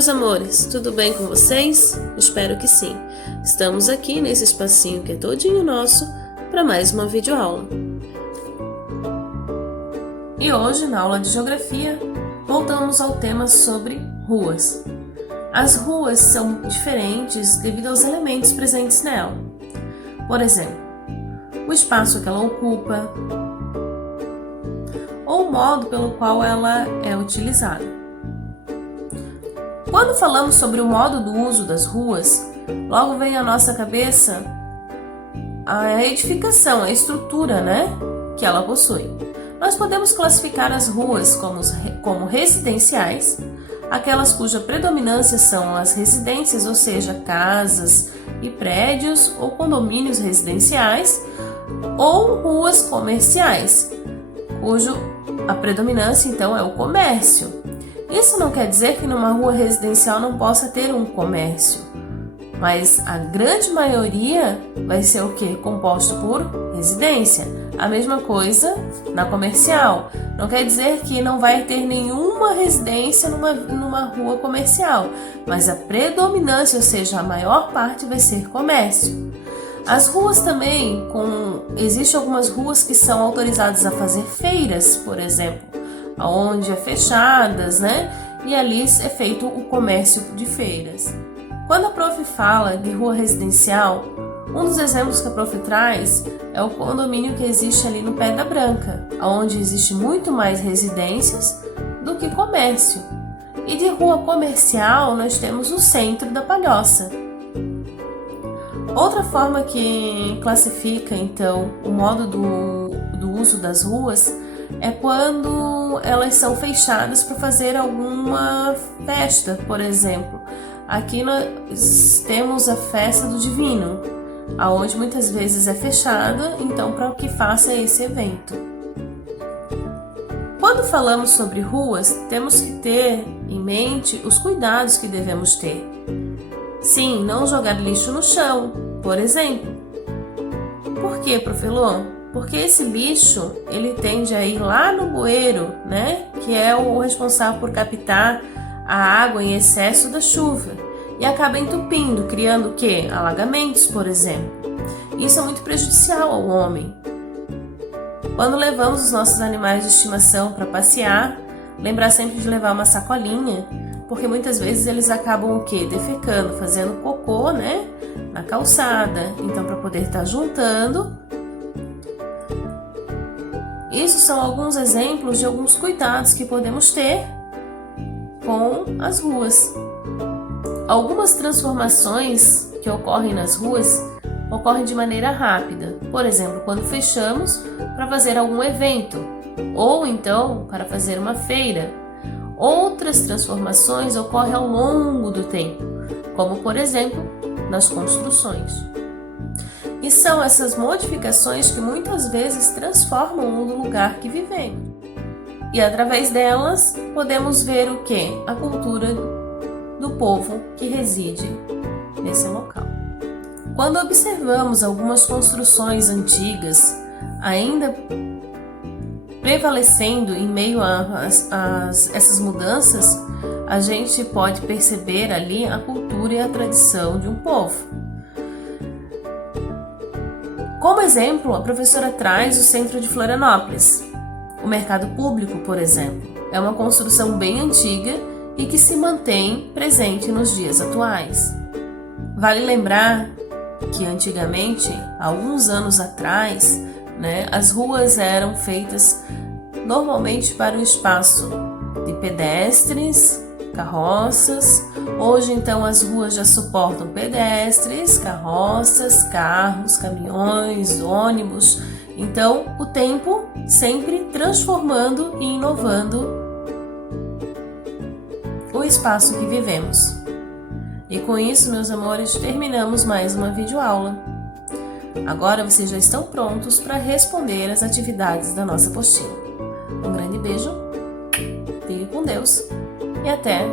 meus amores, tudo bem com vocês? Espero que sim. Estamos aqui nesse espacinho que é todinho nosso para mais uma videoaula. E hoje, na aula de Geografia, voltamos ao tema sobre ruas. As ruas são diferentes devido aos elementos presentes nela. Por exemplo, o espaço que ela ocupa ou o modo pelo qual ela é utilizada. Quando falamos sobre o modo do uso das ruas, logo vem à nossa cabeça a edificação, a estrutura, que ela possui. Nós podemos classificar as ruas como residenciais, aquelas cuja predominância são as residências, ou seja, casas e prédios ou condomínios residenciais, ou ruas comerciais, cuja a predominância então é o comércio. Isso não quer dizer que numa rua residencial não possa ter um comércio, mas a grande maioria vai ser o quê? Composto por residência. A mesma coisa na comercial. Não quer dizer que não vai ter nenhuma residência numa rua comercial, mas a predominância, ou seja, a maior parte vai ser comércio. As ruas também, existem algumas ruas que são autorizadas a fazer feiras, por exemplo, onde é fechadas, e ali é feito o comércio de feiras. Quando a prof fala de rua residencial, um dos exemplos que a prof traz é o condomínio que existe ali no Pedra Branca, onde existe muito mais residências do que comércio. E de rua comercial nós temos o centro da Palhoça. Outra forma que classifica então o modo do uso das ruas é quando elas são fechadas para fazer alguma festa, por exemplo. Aqui nós temos a festa do Divino, aonde muitas vezes é fechada, então para que faça esse evento. Quando falamos sobre ruas, temos que ter em mente os cuidados que devemos ter. Sim, não jogar lixo no chão, por exemplo. Por quê, Prof. Elô? Porque esse lixo, ele tende a ir lá no bueiro, que é o responsável por captar a água em excesso da chuva e acaba entupindo, criando o quê? Alagamentos, por exemplo. Isso é muito prejudicial ao homem. Quando levamos os nossos animais de estimação para passear, lembrar sempre de levar uma sacolinha, porque muitas vezes eles acabam o quê? Defecando, fazendo cocô, na calçada. Então, para poder estar juntando. Isso são alguns exemplos de alguns cuidados que podemos ter com as ruas. Algumas transformações que ocorrem nas ruas ocorrem de maneira rápida. Por exemplo, quando fechamos para fazer algum evento, ou então para fazer uma feira. Outras transformações ocorrem ao longo do tempo, como por exemplo, nas construções. E são essas modificações que muitas vezes transformam o lugar que vivemos. E através delas podemos ver o quê? A cultura do povo que reside nesse local. Quando observamos algumas construções antigas ainda prevalecendo em meio a essas mudanças, a gente pode perceber ali a cultura e a tradição de um povo. Como exemplo, a professora traz o centro de Florianópolis. O mercado público, por exemplo, é uma construção bem antiga e que se mantém presente nos dias atuais. Vale lembrar que antigamente, há alguns anos atrás, as ruas eram feitas normalmente para o espaço de pedestres, carroças. Hoje, então, as ruas já suportam pedestres, carroças, carros, caminhões, ônibus. Então, o tempo sempre transformando e inovando o espaço que vivemos. E com isso, meus amores, terminamos mais uma videoaula. Agora vocês já estão prontos para responder as atividades da nossa apostila. Um grande beijo, fique com Deus e até